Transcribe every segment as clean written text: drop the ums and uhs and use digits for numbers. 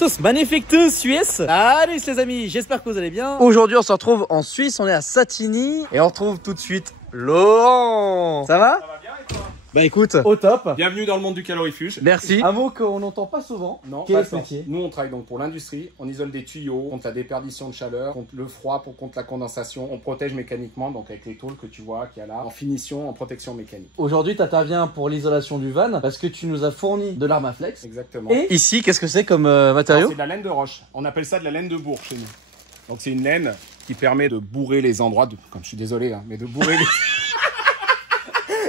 Sauce magnifique de Suisse. Salut les amis, j'espère que vous allez bien. Aujourd'hui on se retrouve en Suisse, on est à Satigny et on retrouve tout de suite Laurent. Ça va? Ça va bien et toi? Bah écoute, au top. Bienvenue dans le monde du calorifuge. Merci. Un mot qu'on n'entend pas souvent. Non, Quel pas est ce tant. métier? Nous on travaille donc pour l'industrie, on isole des tuyaux contre la déperdition de chaleur, contre le froid, contre la condensation, on protège mécaniquement donc avec les tôles que tu vois qu'il y a là, en finition, en protection mécanique. Aujourd'hui tu interviens pour l'isolation du van parce que tu nous as fourni de l'Armaflex. Exactement. Et ici, qu'est-ce que c'est comme matériau? C'est de la laine de roche, on appelle ça de la laine de bourre chez nous. Donc c'est une laine qui permet de bourrer les endroits, comme je suis désolé, hein, mais de bourrer les...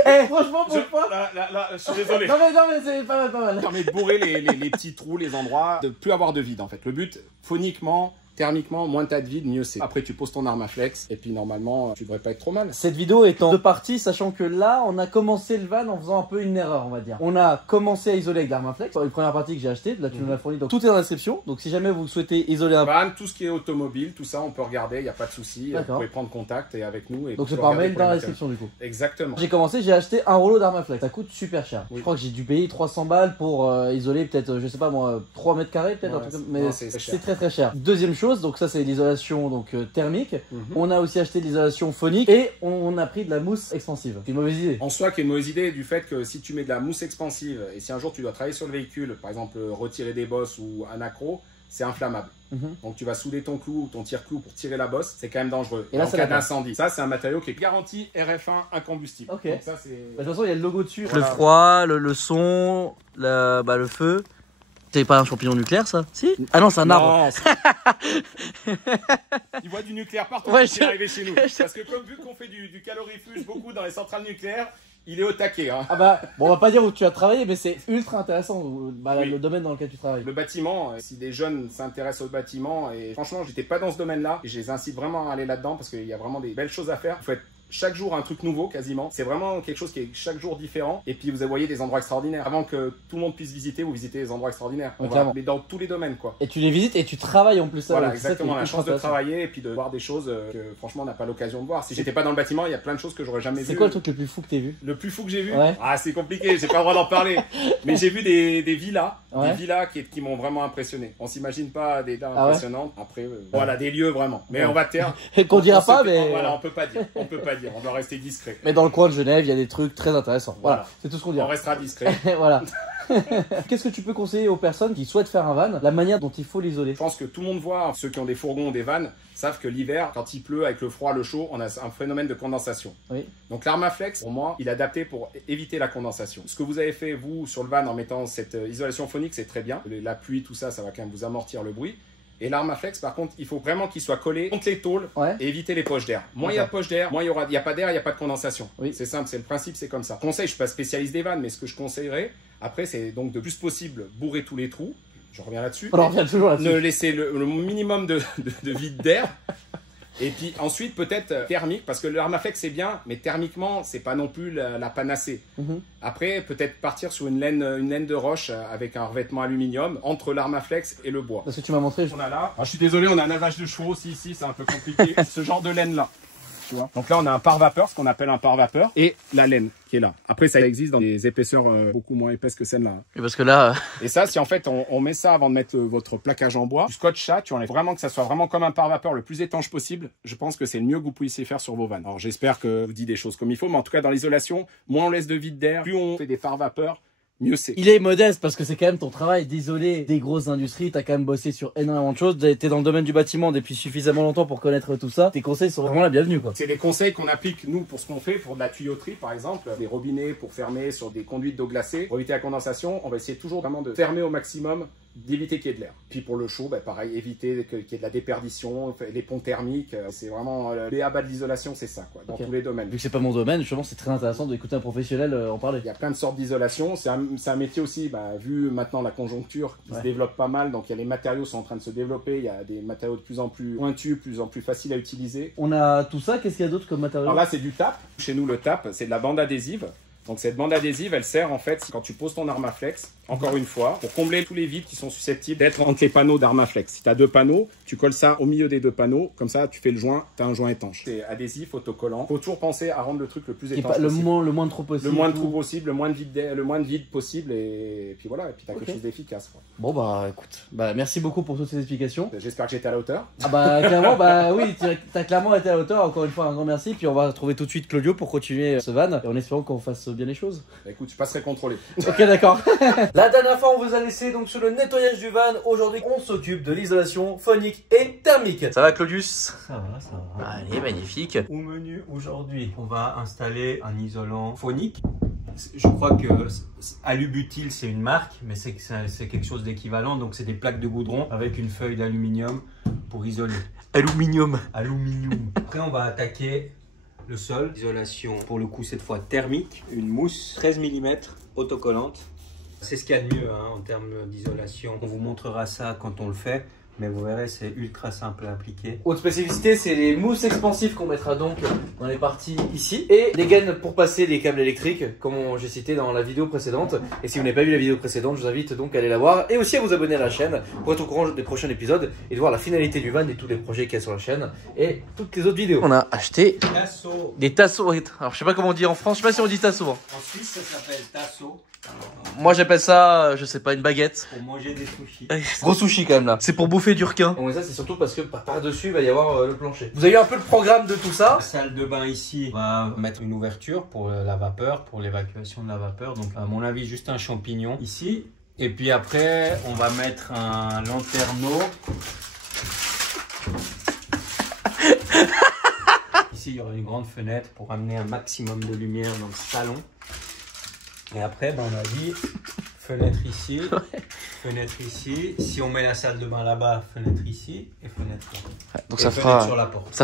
Eh, franchement, pourquoi? Là, je suis désolé. Non mais c'est pas mal, pas mal. Ça permet de bourrer les petits trous, les endroits, de plus avoir de vide en fait. Le but, phoniquement, thermiquement, moins t'as de vide, mieux c'est. Après, tu poses ton Armaflex et puis normalement, tu devrais pas être trop mal. Cette vidéo est en deux parties, sachant que là, on a commencé le van en faisant un peu une erreur, on va dire. On a commencé à isoler avec l'Armaflex. Une première partie que j'ai achetée, là tu nous l'as fourni, donc tout est dans la description. Donc si jamais vous souhaitez isoler un Van, tout ce qui est automobile, tout ça, on peut regarder, il n'y a pas de souci. Vous pouvez prendre contact et avec nous. Et donc c'est par mail dans la description du coup. Exactement. J'ai commencé, j'ai acheté un rouleau d'Armaflex. Ça coûte super cher. Oui. Je crois que j'ai dû payer 300 balles pour isoler peut-être, je sais pas moi, 3 mètres carrés peut-être, Ouais, un truc comme... mais c'est c'est très cher. Deuxième chose, donc ça c'est l'isolation donc thermique. Mhm. On a aussi acheté de l'isolation phonique et on a pris de la mousse expansive. C'est une mauvaise idée. En soi, qui est une mauvaise idée du fait que si tu mets de la mousse expansive et si un jour tu dois travailler sur le véhicule, par exemple retirer des bosses ou un accro, c'est inflammable. Donc tu vas souder ton clou ou ton tire-clou pour tirer la bosse, c'est quand même dangereux. Et là, en ça cas va pas. d'incendie. Ça, c'est un matériau qui est garanti RF1 incombustible. Ok. Donc ça, c'est... De toute façon, il y a le logo dessus. Voilà. Le froid, le son, le feu. C'est pas un champignon nucléaire, ça? Si? Ah non, c'est un arbre. Non, il voit du nucléaire partout Ouais, qui est arrivé chez nous. Parce que comme vu qu'on fait du calorifuge beaucoup dans les centrales nucléaires, il est au taquet. Hein. Ah bah, bon, on va pas dire où tu as travaillé, mais c'est ultra intéressant, Oui. le domaine dans lequel tu travailles. Le bâtiment, si des jeunes s'intéressent au bâtiment, et franchement, j'étais pas dans ce domaine-là, et je les incite vraiment à aller là-dedans parce qu'il y a vraiment des belles choses à faire. Il faut être chaque jour un truc nouveau quasiment. C'est vraiment quelque chose qui est chaque jour différent. Et puis vous voyez des endroits extraordinaires. Avant que tout le monde puisse visiter, vous visitez des endroits extraordinaires. Ouais, Mais dans tous les domaines quoi. Et tu les visites et tu travailles en plus. Voilà, avec. exactement. Ça, La ultra chance de intéressant. travailler et puis de voir des choses que franchement on n'a pas l'occasion de voir. Si j'étais pas dans le bâtiment, il y a plein de choses que j'aurais jamais vues. C'est quoi le truc le plus fou que t'aies vu? Le plus fou que j'ai vu? Ouais. Ah, c'est compliqué, j'ai pas le droit d'en parler. Mais j'ai vu des villas, Ouais. des villas qui m'ont vraiment impressionné. On s'imagine pas des dames Ah ouais. impressionnantes. Après, voilà, des lieux vraiment. Mais Ouais. on va taire. Qu'on dira On pas, se- mais. Voilà, on peut pas dire. On peut pas dire. On doit rester discret. Mais dans le coin de Genève, il y a des trucs très intéressants. Voilà, c'est tout ce qu'on On dira. restera discret. Voilà. Qu'est-ce que tu peux conseiller aux personnes qui souhaitent faire un van, la manière dont il faut l'isoler? Je pense que tout le monde voit, ceux qui ont des fourgons ou des vannes, savent que l'hiver, quand il pleut, avec le froid, le chaud, on a un phénomène de condensation. Oui. Donc l'Armaflex, pour moi, il est adapté pour éviter la condensation. Ce que vous avez fait, vous, sur le van, en mettant cette isolation phonique, c'est très bien. La pluie, tout ça, ça va quand même vous amortir le bruit. Et l'Armaflex, par contre, il faut vraiment qu'il soit collé contre les tôles Ouais. et éviter les poches d'air. Moins il y a de poches d'air, moins il y a pas d'air, il n'y a pas de condensation. Oui. C'est simple, c'est le principe, c'est comme ça. Conseil, je suis pas spécialiste des vannes, mais ce que je conseillerais, après, c'est donc de plus possible bourrer tous les trous. Je reviens là-dessus. On en revient toujours là-dessus. Ne laisser le minimum de vide d'air. Et puis ensuite, peut-être thermique, parce que l'Armaflex c'est bien, mais thermiquement, c'est pas non plus la panacée. Après, peut-être partir sur une laine de roche avec un revêtement aluminium entre l'Armaflex et le bois. Parce que tu m'as montré. On a là, je suis désolé, on a un élevage de chevaux aussi ici, c'est un peu compliqué. Ce genre de laine là. Tu vois. Donc là, on a un pare-vapeur, ce qu'on appelle un pare-vapeur, et la laine qui est là. Après, ça existe dans des épaisseurs beaucoup moins épaisses que celle-là. Et parce que là. Et ça, si en fait on met ça avant de mettre votre plaquage en bois, tu scotches ça, tu enlèves vraiment que ça soit vraiment comme un pare-vapeur le plus étanche possible. Je pense que c'est le mieux que vous puissiez faire sur vos vannes. Alors j'espère que vous dites des choses comme il faut, mais en tout cas dans l'isolation, moins on laisse de vide d'air, plus on fait des pare-vapeurs, mieux c'est. Il est modeste parce que c'est quand même ton travail d'isoler des grosses industries. T'as quand même bossé sur énormément de choses. T'es dans le domaine du bâtiment depuis suffisamment longtemps pour connaître tout ça. Tes conseils sont vraiment la bienvenue, quoi. C'est les conseils qu'on applique nous pour ce qu'on fait, pour de la tuyauterie par exemple, des robinets pour fermer sur des conduites d'eau glacée, pour éviter la condensation. On va essayer toujours vraiment de fermer au maximum, d'éviter qu'il y ait de l'air. Puis pour le chaud, bah, pareil, éviter qu'il y ait de la déperdition, les ponts thermiques. C'est vraiment le B.A.-ba de l'isolation, c'est ça, quoi, dans tous les domaines. Vu que c'est pas mon domaine, justement, c'est très intéressant d'écouter un professionnel en parler. Il y a plein de sortes d'isolation. C'est un métier aussi, bah, vu maintenant la conjoncture qui se développe pas mal, donc il y a les matériaux sont en train de se développer, il y a des matériaux de plus en plus pointus, plus en plus faciles à utiliser. On a tout ça, qu'est-ce qu'il y a d'autre comme matériaux? Alors là, c'est du TAP. Chez nous, le TAP, c'est de la bande adhésive. Donc cette bande adhésive, elle sert en fait, quand tu poses ton Armaflex, encore une fois, pour combler tous les vides qui sont susceptibles d'être entre les panneaux d'Armaflex. Si tu as 2 panneaux, tu colles ça au milieu des 2 panneaux, comme ça tu fais le joint, tu as un joint étanche. C'est adhésif, autocollant. Faut toujours penser à rendre le truc le plus étanche possible. Le moins de trou possible. Le moins de trous possible, le moins de vide possible, et puis voilà, et puis tu as quelque chose d'efficace. Bon bah écoute, merci beaucoup pour toutes ces explications. J'espère que j'étais à la hauteur. Ah bah clairement, bah oui, t'as clairement été à la hauteur, encore une fois un grand merci, puis on va retrouver tout de suite Claudio pour continuer ce van, et en espérant qu'on fasse bien les choses. Bah écoute, je passerai contrôler. Ok d'accord. La dernière fois on vous a laissé donc sur le nettoyage du van, aujourd'hui on s'occupe de l'isolation phonique et thermique. Ça va Claudius? Ça va. Allez, magnifique. Au menu aujourd'hui, on va installer un isolant phonique. Je crois que Alubutyl c'est une marque, mais c'est quelque chose d'équivalent. Donc c'est des plaques de goudron avec une feuille d'aluminium pour isoler. Aluminium. Après on va attaquer le sol. Isolation pour le coup cette fois thermique. Une mousse 13 mm autocollante. C'est ce qu'il y a de mieux en termes d'isolation. On vous montrera ça quand on le fait. Mais vous verrez, c'est ultra simple à appliquer. Autre spécificité, c'est les mousses expansives qu'on mettra donc dans les parties ici. Et des gaines pour passer les câbles électriques, comme j'ai cité dans la vidéo précédente. Et si vous n'avez pas vu la vidéo précédente, je vous invite donc à aller la voir. Et aussi à vous abonner à la chaîne pour être au courant des prochains épisodes et de voir la finalité du van et tous les projets qu'il y a sur la chaîne. Et toutes les autres vidéos. On a acheté des tasseaux. Alors je sais pas comment on dit en France, je sais pas si on dit tasseau. En Suisse, ça s'appelle tasso. Moi j'appelle ça, je sais pas, une baguette. Pour manger des sushis. Gros sushi quand même là. C'est pour bouffer du requin. Bon, et ça c'est surtout parce que par-dessus il va y avoir le plancher. Vous avez eu un peu le programme de tout ça. La salle de bain ici, on va mettre une ouverture pour la vapeur, pour l'évacuation de la vapeur. Donc à mon avis juste un champignon ici. Et puis après on va mettre un lanterneau. Ici il y aura une grande fenêtre pour amener un maximum de lumière dans le salon. Et après, on a dit fenêtre ici, fenêtre ici. Si on met la salle de bain là-bas, fenêtre ici et fenêtre là. Ouais, donc et ça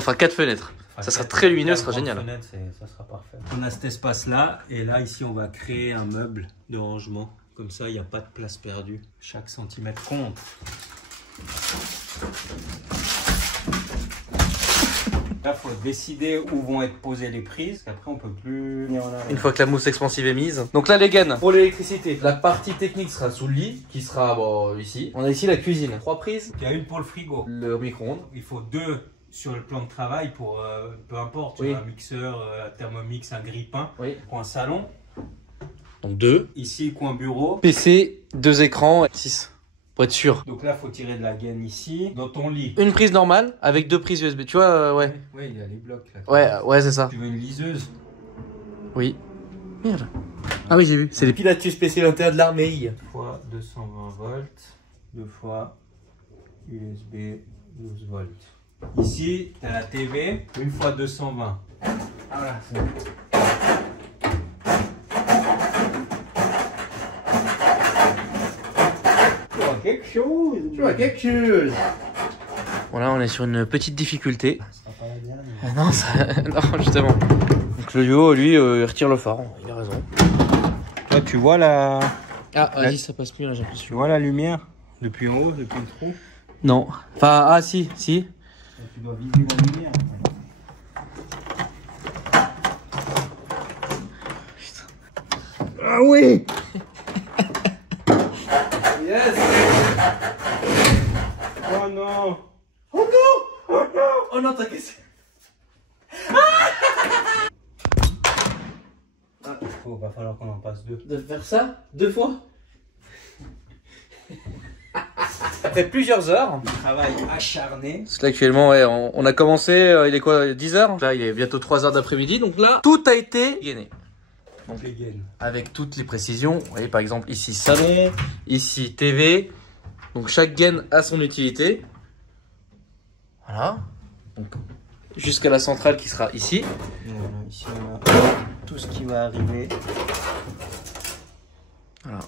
fera 4 fenêtres. Ça sera très lumineux, ça sera génial. Fenêtre, ça sera parfait. On a cet espace-là et là, ici, on va créer un meuble de rangement. Comme ça, il n'y a pas de place perdue. Chaque centimètre compte. Là, il faut décider où vont être posées les prises. Après, on peut plus venir en arrière. Une fois que la mousse expansive est mise. Donc là, les gaines. Pour l'électricité, la partie technique sera sous le lit, qui sera ici. On a ici la cuisine. 3 prises. Il y a une pour le frigo. Le micro-ondes. Il faut 2 sur le plan de travail pour peu importe. Oui. Un mixeur, un thermomix, un grille-pain. Oui. Pour un salon. Donc 2. Ici, coin bureau. PC, 2 écrans, 6. Pour être sûr. Donc là, il faut tirer de la gaine ici, dans ton lit. Une prise normale avec 2 prises USB. Tu vois, ouais. Oui, il y a les blocs là. Ouais, c'est ça. Tu veux une liseuse? Oui. Merde. Ah oui, j'ai vu. C'est les pilates spécial intérieur de l'armée. Fois 220 volts, 2 fois USB 12 volts. Ici, tu as la TV, une fois 220. Voilà, c'est bon. Tu vois quelque chose. Voilà, on est sur une petite difficulté. Ça sera pas la dernière. Non, justement. Donc le Yo, lui, il retire le phare. Il a raison. Toi, tu vois la... Ah, vas-y, ça passe plus là, j'ai l'impression. Tu vois la lumière depuis en haut, depuis le trou? Non. Enfin, si. Tu dois viser la lumière. Ah oui. Yes. Oh non! Oh non. Oh non, t'inquiète. Va falloir qu'on en passe 2. De faire ça 2 fois. Après plusieurs heures. Travail acharné. Parce que là, actuellement, ouais, on a commencé, il est quoi, 10 heures? Là, il est bientôt 3 heures d'après-midi. Donc là, tout a été gainé. Donc les gaines. Avec toutes les précisions. Vous voyez, par exemple, ici salon, ici TV. Donc chaque gaine a son utilité. Voilà. Donc jusqu'à la centrale qui sera ici. Voilà, ici on a tout ce qui va arriver. Voilà.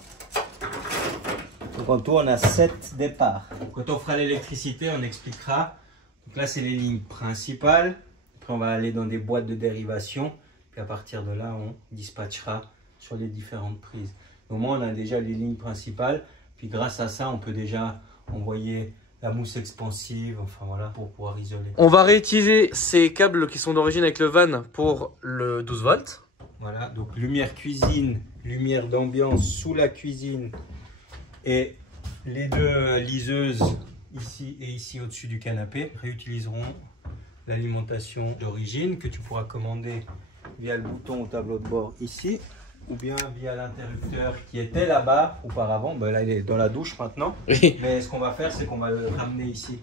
Donc en tout on a 7 départs. Quand on fera l'électricité on expliquera. Donc là c'est les lignes principales. Après on va aller dans des boîtes de dérivation. Puis à partir de là on dispatchera sur les différentes prises. Au moins on a déjà les lignes principales. Puis grâce à ça on peut déjà envoyer la mousse expansive, enfin voilà, pour pouvoir isoler. On va réutiliser ces câbles qui sont d'origine avec le van pour le 12 volts. Voilà, donc lumière cuisine, lumière d'ambiance sous la cuisine et les deux liseuses ici et ici au-dessus du canapé réutiliseront l'alimentation d'origine que tu pourras commander via le bouton au tableau de bord ici ou bien via l'interrupteur qui était là-bas auparavant. Ben là, il est dans la douche maintenant. Oui. Mais ce qu'on va faire, c'est qu'on va le ramener ici.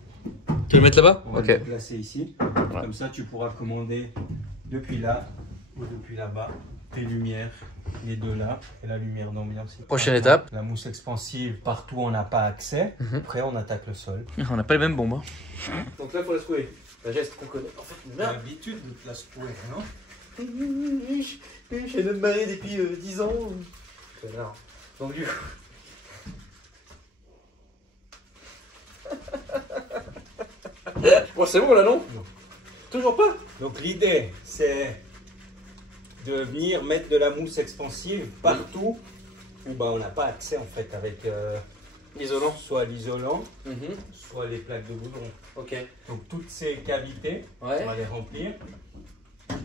Tu veux le mettre là-bas? On va Ok. le placer ici. Ouais. Comme ça, tu pourras commander depuis là ou depuis là-bas tes lumières, les deux là, et la lumière d'ambiance. Prochaine étape. La mousse expansive, partout on n'a pas accès. Après, on attaque le sol. On n'a pas les mêmes bombes. Hein. Donc là, il faut la secouer. Un geste qu'on connaît. En fait, On a l'habitude de te la secouer, non? J'ai même marée depuis 10 ans. Donc du coup... Bon, c'est bon là, non? Non. Toujours pas? Donc l'idée, c'est de venir mettre de la mousse expansive partout où bah, on n'a pas accès en fait avec l'isolant. Soit l'isolant, soit les plaques de goudron. Ok. Donc toutes ces cavités, Ouais. on va les remplir.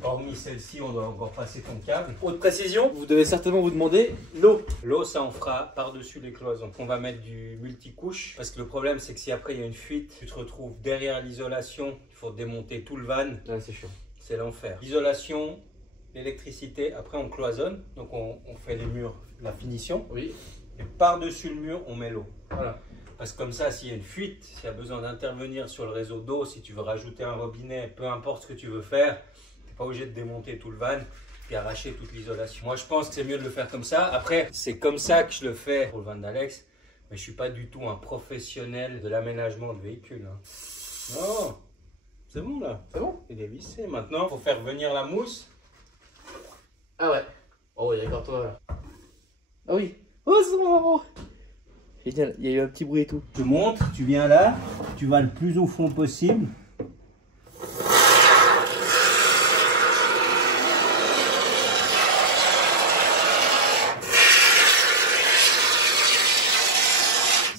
Hormis celle-ci, on doit encore passer ton câble. Haute précision, vous devez certainement vous demander l'eau. L'eau, ça on fera par-dessus les cloisons. On va mettre du multicouche parce que le problème c'est que si après il y a une fuite, tu te retrouves derrière l'isolation, il faut démonter tout le van. Ouais, c'est chiant. C'est l'enfer. L'isolation, l'électricité, après on cloisonne, donc on fait les murs, la finition. Oui. Et par-dessus le mur, on met l'eau. Voilà. Parce que comme ça, s'il y a une fuite, s'il y a besoin d'intervenir sur le réseau d'eau, si tu veux rajouter un robinet, peu importe ce que tu veux faire, pas obligé de démonter tout le van puis arracher toute l'isolation. Moi je pense que c'est mieux de le faire comme ça. Après c'est comme ça que je le fais pour le van d'Alex, mais je suis pas du tout un professionnel de l'aménagement de véhicules. Hein. Non, c'est bon là. C'est bon? Il est vissé. Maintenant il faut faire venir la mousse. Ah ouais. Oh, il y a encore toi là. Ah oui. Oh, c'est bon. Génial, il y a eu un petit bruit et tout. Je montre, tu viens là, tu vas le plus au fond possible.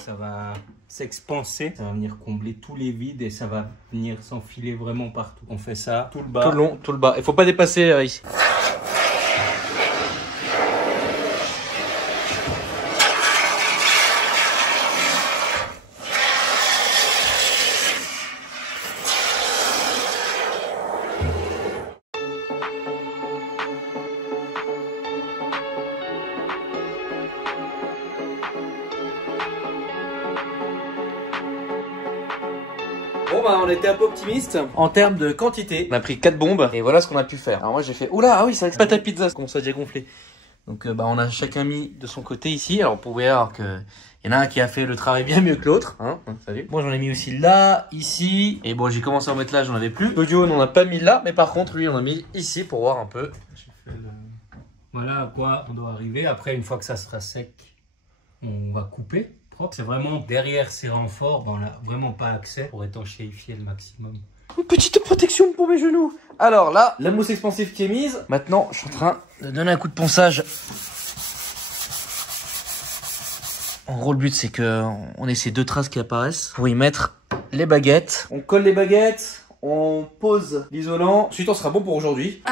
Ça va s'expanser, ça va venir combler tous les vides et ça va venir s'enfiler vraiment partout. On fait ça tout le bas. Tout le long, tout le bas. Il faut pas dépasser ici. Bon bah on était un peu optimiste en termes de quantité. On a pris 4 bombes et voilà ce qu'on a pu faire. Alors moi j'ai fait oula, ah oui c'est pas ta pizza, ça commence à déjà gonfler. Donc bah on a chacun mis de son côté ici. Alors pour voir que il y en a un qui a fait le travail bien mieux que l'autre, hein, salut. Moi j'en ai mis aussi là, ici. Et bon j'ai commencé à en mettre là, j'en avais plus. L'audio on n'en a pas mis là, mais par contre lui on a mis ici pour voir un peu. Voilà à quoi on doit arriver. Après une fois que ça sera sec, on va couper. C'est vraiment derrière ces renforts, on n'a vraiment pas accès pour étanchéifier le maximum. Une petite protection pour mes genoux. Alors là, la mousse expansive qui est mise. Maintenant, je suis en train de donner un coup de ponçage. En gros, le but, c'est que on ait ces deux traces qui apparaissent pour y mettre les baguettes. On colle les baguettes, on pose l'isolant. Ensuite, on sera bon pour aujourd'hui.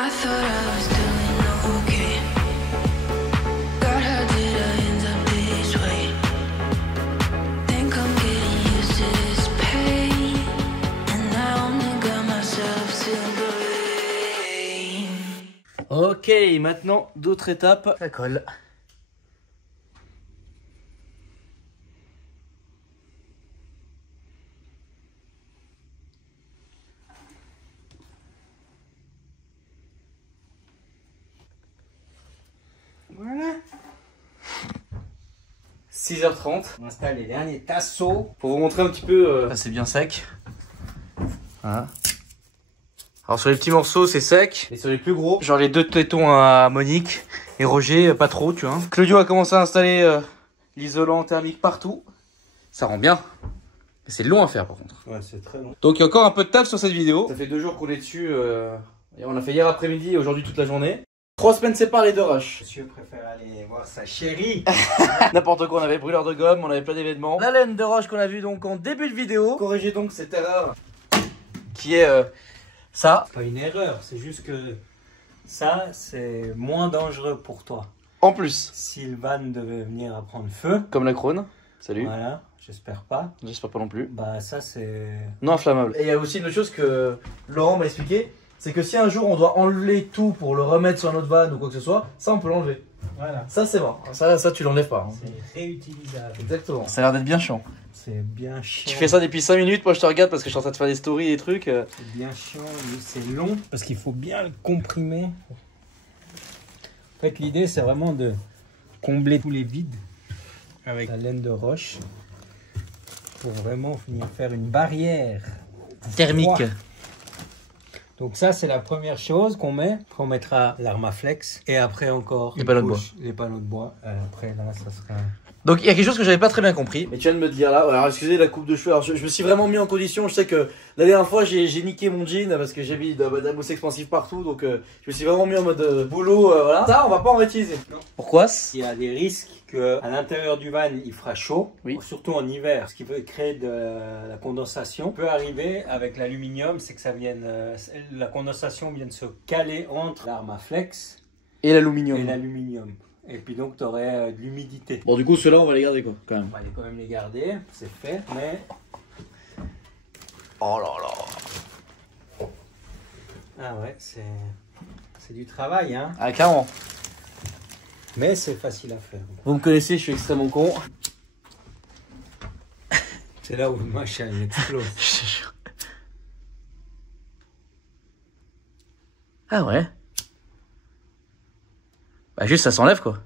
Ok, maintenant d'autres étapes. Ça colle. Voilà. 6h30. On installe les derniers tasseaux. Pour vous montrer un petit peu, ça c'est bien sec. Voilà. Alors sur les petits morceaux c'est sec, et sur les plus gros, genre les deux tétons à Monique et Roger, pas trop tu vois. Claudio a commencé à installer l'isolant thermique partout, ça rend bien, mais c'est long à faire par contre. Ouais c'est très long. Donc il y a encore un peu de taf sur cette vidéo, ça fait 2 jours qu'on est dessus, et on a fait hier après-midi et aujourd'hui toute la journée. 3 semaines séparées de rush. Monsieur préfère aller voir sa chérie. N'importe quoi, on avait brûleur de gomme, on avait plein d'événements. La laine de roche qu'on a vu donc en début de vidéo. Corrigez donc cette erreur qui est ça. C'est pas une erreur, c'est juste que Ça, c'est moins dangereux pour toi. En plus. Si le van devait venir à prendre feu. Comme la Krone. Salut. Voilà, j'espère pas. J'espère pas non plus. Bah ça c'est... Non inflammable. Et il y a aussi une autre chose que Laurent m'a expliqué. C'est que si un jour on doit enlever tout pour le remettre sur un autre van ou quoi que ce soit, ça on peut l'enlever. Voilà. Ça c'est bon. Ça tu l'enlèves pas. Hein. C'est réutilisable. Exactement. Ça a l'air d'être bien chiant. C'est bien chiant. Tu fais ça depuis 5 minutes, moi je te regarde parce que je suis en train de faire des stories et des trucs. C'est bien chiant, c'est long. Parce qu'il faut bien le comprimer. En fait l'idée c'est vraiment de combler tous les vides avec la laine de roche. Pour vraiment venir faire une barrière thermique. Donc ça c'est la première chose qu'on met. Après on mettra l'Armaflex et après encore les panneaux de bois. Les panneaux de bois. Après là ça sera... Donc il y a quelque chose que j'avais pas très bien compris. Mais tu viens de me le dire là. Alors excusez la coupe de cheveux. Alors, je me suis vraiment mis en condition. Je sais que la dernière fois j'ai niqué mon jean parce que j'ai mis de la mousse expansive partout. Donc je me suis vraiment mis en mode boulot. Voilà. Ça on va pas en réutiliser. Non. Pourquoi? Il y a des risques qu'à l'intérieur du van il fera chaud. Oui. Surtout en hiver. Ce qui peut créer de la condensation. Peut arriver avec l'aluminium. C'est que ça vienne, la condensation vienne se caler entre l'Armaflex et l'aluminium. Et puis donc tu aurais de l'humidité. Bon du coup ceux-là on va les garder quoi quand même. On va quand même les garder, c'est fait, mais... Oh là là. Ah ouais, c'est du travail hein. Ah carrément. Mais c'est facile à faire. Vous me connaissez, je suis extrêmement con. C'est là où ma chaîne explose. Je te jure. Ah ouais. Bah juste ça s'enlève quoi.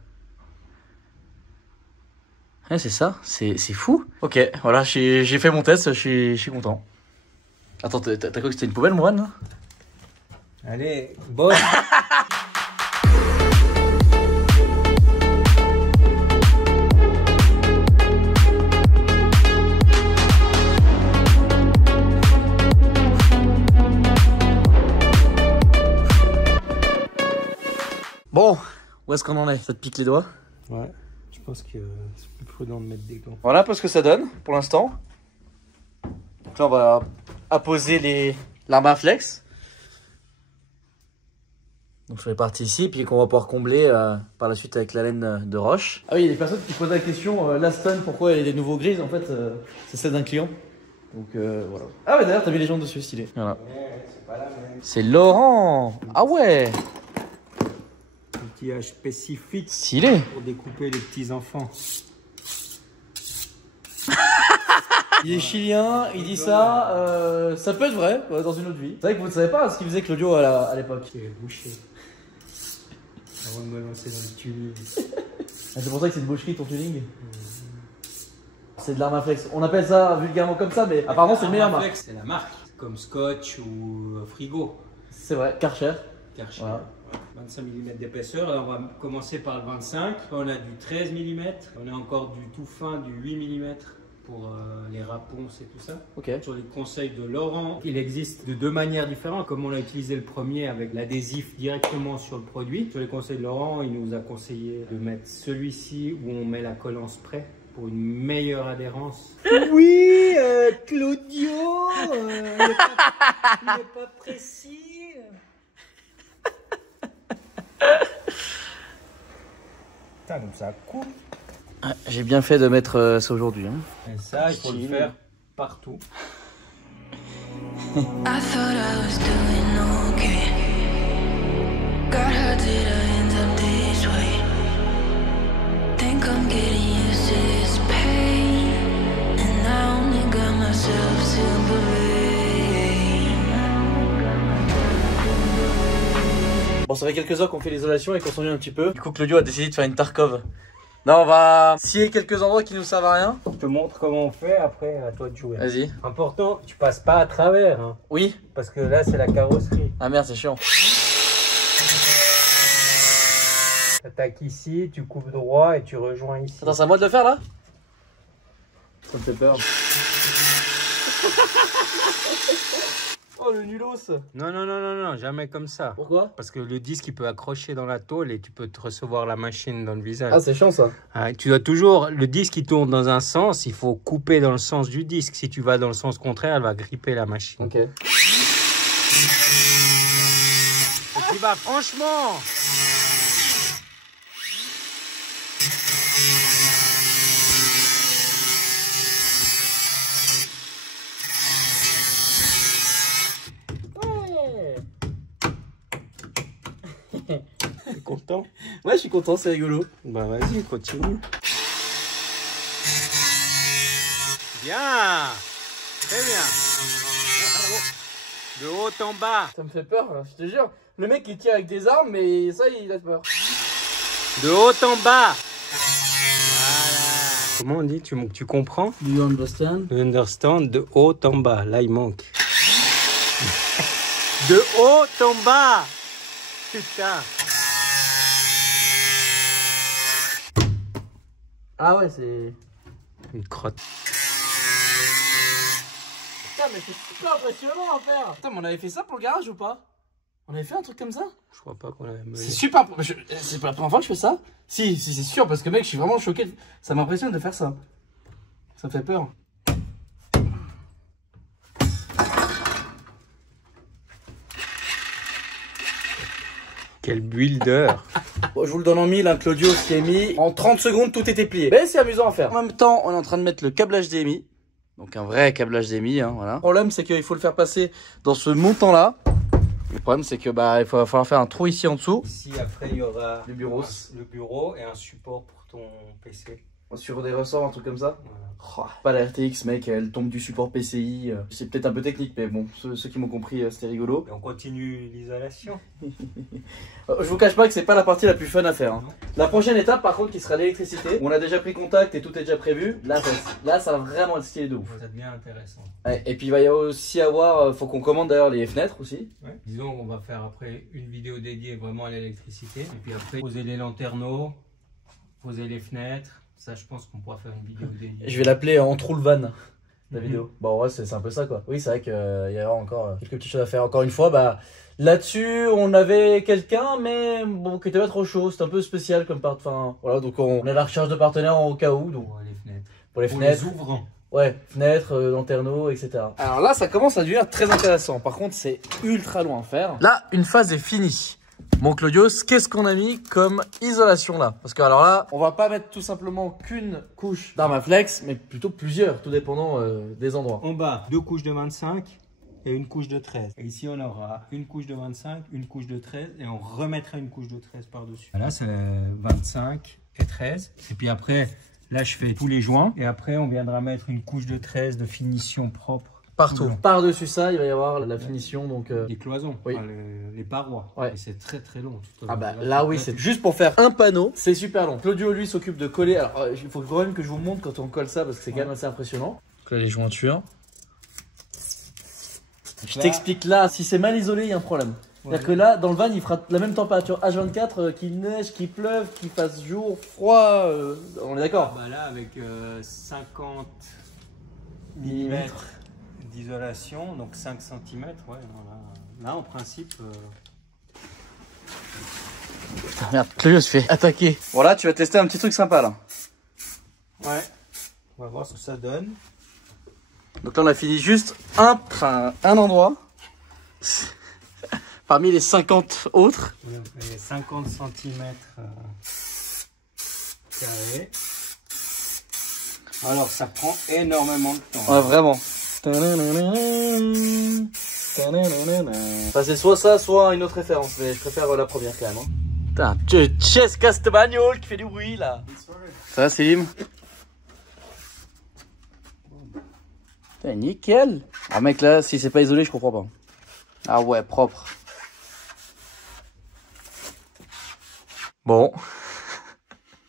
Ouais c'est ça, c'est fou. Ok, voilà, j'ai fait mon test, je suis content. Attends, t'as cru que c'était une poubelle mon van? Allez, boss. Bon, où est-ce qu'on en est? Ça te pique les doigts? Ouais, je pense que c'est plus prudent de mettre des gants. Voilà un peu ce que ça donne pour l'instant. Donc là on va apposer l'Armaflex. Donc sur les parties ici, puis qu'on va pouvoir combler par la suite avec la laine de roche. Ah oui, il y a des personnes qui posaient la question, l'Aston, pourquoi il y a des nouveaux grises? En fait, c'est celle d'un client. Donc voilà. Ah ouais, d'ailleurs, t'as mis les gens dessus, stylé. Voilà. Ouais, c'est pas la même. C'est Laurent. Ah ouais. Outillage spécifique. Stylé. Pour découper les petits enfants. Il est chilien, il dit ça, ça peut être vrai dans une autre vie. C'est vrai que vous ne savez pas ce qu'il faisait Claudio à l'époque. C'est bouché. Avant de me lancer dans le tuning. C'est pour ça que c'est une boucherie ton tuning. C'est de l'Armaflex. On appelle ça vulgairement comme ça, mais apparemment c'est le meilleur marque. C'est la marque. Comme Scotch ou Frigo. C'est vrai, Karcher. Karcher. Voilà. 25 mm d'épaisseur. On va commencer par le 25. On a du 13 mm. On a encore du tout fin, du 8 mm. Pour les raponces et tout ça. Okay. Sur les conseils de Laurent, il existe de deux manières différentes. Comme on a utilisé le premier avec l'adhésif directement sur le produit. Sur les conseils de Laurent, il nous a conseillé de mettre celui-ci où on met la colle en spray pour une meilleure adhérence. Oui, Claudio, il n'est pas précis. Putain, donc ça coupe. J'ai bien fait de mettre ça aujourd'hui. Hein. Et ça, il faut le faire partout. I thought I was doing okay. God, how did I end up this way? Think I'm getting used to this pain, and I only got myself to blame. Bon, ça fait quelques heures qu'on fait l'isolation et qu'on s'ennuie un petit peu. Du coup, Claudio a décidé de faire une Tarkov. Là, on va scier quelques endroits qui nous servent à rien. Je te montre comment on fait, après à toi de jouer. Vas-y. Important, tu passes pas à travers. Hein, oui. Parce que là, c'est la carrosserie. Ah merde, c'est chiant. Tu attaques ici, tu coupes droit et tu rejoins ici. Attends, c'est à moi de le faire là? Ça me fait peur. Oh le nulos. Non, non, non, non, non, jamais comme ça. Pourquoi? Parce que le disque il peut accrocher dans la tôle et tu peux te recevoir la machine dans le visage. Ah c'est chiant ça. Ah, tu dois toujours, le disque il tourne dans un sens, il faut couper dans le sens du disque. Si tu vas dans le sens contraire, elle va gripper la machine. Ok. Et tu bah franchement. T'es content? Ouais, je suis content, c'est rigolo. Bah vas-y, continue. Bien. Très bien. De haut en bas. Ça me fait peur, là, je te jure. Le mec il tire avec des armes, mais ça il a peur. De haut en bas. Voilà. Comment on dit? Tu comprends? Do you understand? You understand? De haut en bas. Là, il manque. De haut en bas. Putain. Ah ouais, c'est... Une crotte. Putain, mais c'est super impressionnant à faire. Putain, mais on avait fait ça pour le garage ou pas? On avait fait un truc comme ça? Je crois pas qu'on avait mené. C'est super... C'est pas la première fois que je fais ça? Si, c'est sûr, parce que mec, je suis vraiment choqué. Ça m'impressionne de faire ça. Ça me fait peur. Quel builder. Bon, je vous le donne en mille, hein, Claudio s'y est mis. En 30 secondes, tout était plié. Mais c'est amusant à faire. En même temps, on est en train de mettre le câble HDMI. Donc un vrai câble HDMI, hein, voilà. Le problème, c'est qu'il faut le faire passer dans ce montant-là. Le problème, c'est que bah il va falloir faire un trou ici en dessous. Ici, après, il y aura Le bureau. le bureau et un support pour ton PC. Sur des ressorts, un truc comme ça. Voilà. Oh, pas la RTX, mec, elle tombe du support PCI. C'est peut-être un peu technique, mais bon, ceux qui m'ont compris, c'était rigolo. Et on continue l'isolation. Je vous cache pas que c'est pas la partie la plus fun à faire. Hein. La prochaine étape, par contre, qui sera l'électricité. On a déjà pris contact et tout est déjà prévu. Là, ça va vraiment être stylé de ouf. Ça devient intéressant. Ouais, et puis il va y aussi avoir, faut qu'on commande d'ailleurs les fenêtres aussi. Ouais. Disons qu'on va faire après une vidéo dédiée vraiment à l'électricité. Et puis après, poser les lanterneaux, poser les fenêtres. Ça, je pense qu'on pourra faire une vidéo dédiée. Je vais l'appeler en trou le van. La vidéo. Bon, ouais, c'est un peu ça quoi. Oui, c'est vrai qu'il y aura encore quelques petites choses à faire. Encore une fois, bah là-dessus, on avait quelqu'un, mais bon, qui était pas trop chaud. C'était un peu spécial comme part. Enfin, voilà, donc on est à la recherche de partenaires au cas où. Donc, Pour les fenêtres. pour les Pour fenêtres. les ouvrants. Ouais, fenêtres, lanterneaux, etc. Alors là, ça commence à devenir très intéressant. Par contre, c'est ultra loin à faire. Là, une phase est finie. Bon, Claudios, qu'est-ce qu'on a mis comme isolation là? Parce que alors là, on va pas mettre tout simplement qu'une couche d'Armaflex, mais plutôt plusieurs, tout dépendant des endroits. En bas, 2 couches de 25 et une couche de 13. Et ici, on aura une couche de 25, une couche de 13 et on remettra une couche de 13 par-dessus. Là, c'est 25 et 13. Et puis après, là, je fais tous les joints. Et après, on viendra mettre une couche de 13 de finition propre. Partout. Par-dessus ça, il va y avoir la finition, donc... Les cloisons, oui. enfin, les parois. Ouais. Et c'est très très long. Ah bah là, oui, c'est juste pour faire un panneau, c'est super long. Claudio, lui, s'occupe de coller. Alors, il faut quand même que je vous montre quand on colle ça, parce que c'est quand même assez impressionnant. Donc là, les jointures. Je t'explique là, si c'est mal isolé, il y a un problème. C'est-à-dire que là, dans le van, il fera la même température H24, qu'il neige, qu'il pleuve, qu'il fasse jour, froid, on est d'accord? Bah là, avec 50 mm d'isolation, donc 5 cm, ouais, voilà. Là, en principe... Putain, merde, Claudio se fait attaquer. Voilà, tu vas tester un petit truc sympa là. Ouais, on va voir ce que ça donne. Donc là, on a fini juste un endroit. Parmi les 50 autres. On a fait 50 cm carrés. Alors, ça prend énormément de temps. Ouais, vraiment. Ça, c'est soit ça, soit une autre référence. Mais je préfère la première quand même. Hein. Putain, Chess Castagnol qui fait du bruit là. Ça va, Célim? Putain, nickel. Ah, mec, là, si c'est pas isolé, je comprends pas. Ah, ouais, propre. Bon.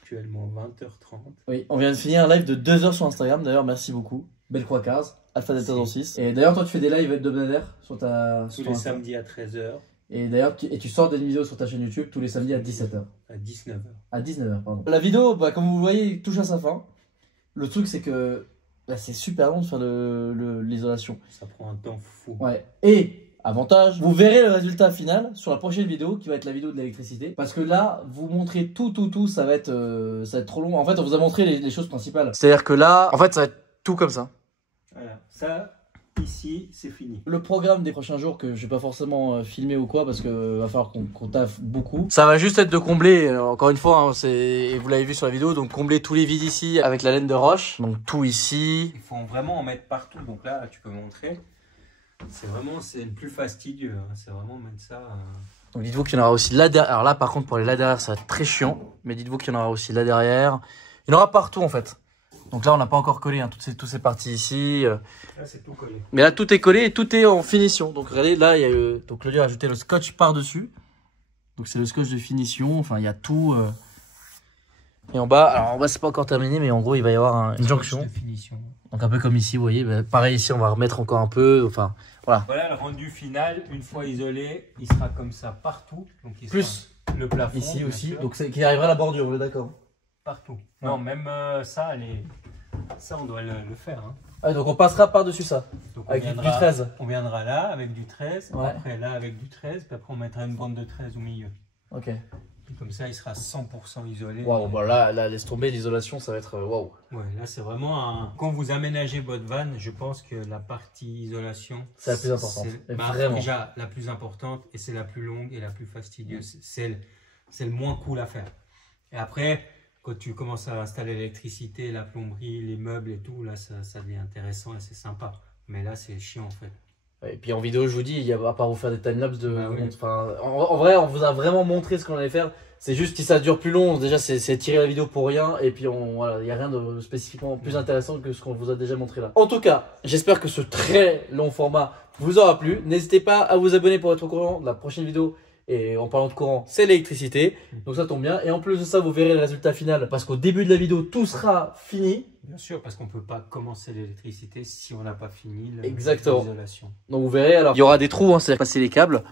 Actuellement 20h30. Oui, on vient de finir un live de 2 heures sur Instagram. D'ailleurs, merci beaucoup. Belle Croix Cars, Alpha Delta 6. Et d'ailleurs, toi, tu fais des lives hebdomadaires sur ta. Tous les samedis à 13h. Et d'ailleurs, tu sors des vidéos sur ta chaîne YouTube tous les samedis à 17h. À 19h. À 19h, pardon. La vidéo, bah, comme vous voyez, touche à sa fin. Le truc, c'est que bah, c'est super long de faire l'isolation. Ça prend un temps fou. Ouais. Et avantage, vous verrez le résultat final sur la prochaine vidéo qui va être la vidéo de l'électricité. Parce que là, vous montrez tout, ça va être trop long. En fait, on vous a montré les choses principales. C'est-à-dire que là, en fait, ça va être tout comme ça. Voilà. Ça, ici, c'est fini. Le programme des prochains jours que je vais pas forcément filmer ou quoi parce que va falloir qu'on taffe beaucoup. Ça va juste être de combler, encore une fois, hein, vous l'avez vu sur la vidéo, donc combler tous les vides ici avec la laine de roche. Donc tout ici. Il faut vraiment en mettre partout. Donc là, tu peux montrer. C'est le plus fastidieux. Hein. C'est vraiment mettre ça. Donc dites-vous qu'il y en aura aussi là derrière. Alors là, par contre, pour les là derrière, ça va être très chiant. Mais dites-vous qu'il y en aura aussi là derrière. Il y en aura partout en fait. Donc là, on n'a pas encore collé hein, toutes ces parties ici. Là, c'est tout collé. Mais là, tout est collé et tout est en finition. Donc regardez, là, il y a donc Claudio a ajouté le scotch par-dessus. Donc c'est le scotch de finition. Enfin, il y a tout. Et en bas, alors en bas, c'est pas encore terminé, mais en gros, il va y avoir une jonction. De finition. Donc un peu comme ici, vous voyez. Bah, pareil ici, on va remettre encore un peu. Enfin, voilà. Voilà, le rendu final, une fois isolé, il sera comme ça partout. Donc il Plus sera le plafond. Ici aussi. Donc qui arrivera à la bordure, on est d'accord. Partout. Non, même ça, ça, on doit le faire. Hein. Ah, donc on passera par-dessus ça. Donc avec du 13. On viendra là avec du 13, ouais. Après là avec du 13, puis après on mettra une bande de 13 au milieu. Ok. Et comme ça, il sera 100% isolé. Waouh, bah là, laisse tomber l'isolation, ça va être waouh. Ouais, là c'est vraiment un. Quand vous aménagez votre van, je pense que la partie isolation. C'est la plus importante. Vraiment. Déjà la plus importante et c'est la plus longue et la plus fastidieuse. C'est le moins cool à faire. Et après. Quand tu commences à installer l'électricité, la plomberie, les meubles et tout, là, ça devient intéressant et c'est sympa. Mais là, c'est chiant en fait. Et puis en vidéo, je vous dis, il y a à part vous faire des timelapses de. Bah, oui. Enfin, en vrai, on vous a vraiment montré ce qu'on allait faire. C'est juste si ça dure plus long, déjà, c'est tirer la vidéo pour rien. Et puis, voilà, il n'y a rien de spécifiquement plus intéressant que ce qu'on vous a déjà montré là. En tout cas, j'espère que ce très long format vous aura plu. N'hésitez pas à vous abonner pour être au courant de la prochaine vidéo. Et en parlant de courant, c'est l'électricité. Donc ça tombe bien. Et en plus de ça, vous verrez le résultat final. Parce qu'au début de la vidéo, tout sera fini. Bien sûr, parce qu'on ne peut pas commencer l'électricité si on n'a pas fini l'isolation. Donc vous verrez, alors il y aura des trous, hein, c'est-à-dire passer les câbles.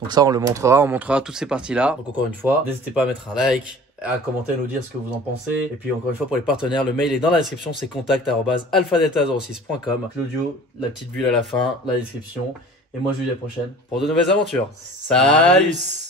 Donc ça, on le montrera. On montrera toutes ces parties-là. Donc encore une fois, n'hésitez pas à mettre un like, à commenter, à nous dire ce que vous en pensez. Et puis encore une fois, pour les partenaires, le mail est dans la description. C'est contact@alphadelta06.com. Claudio, la petite bulle à la fin, la description. Et moi, je vous dis à la prochaine pour de nouvelles aventures. Salut!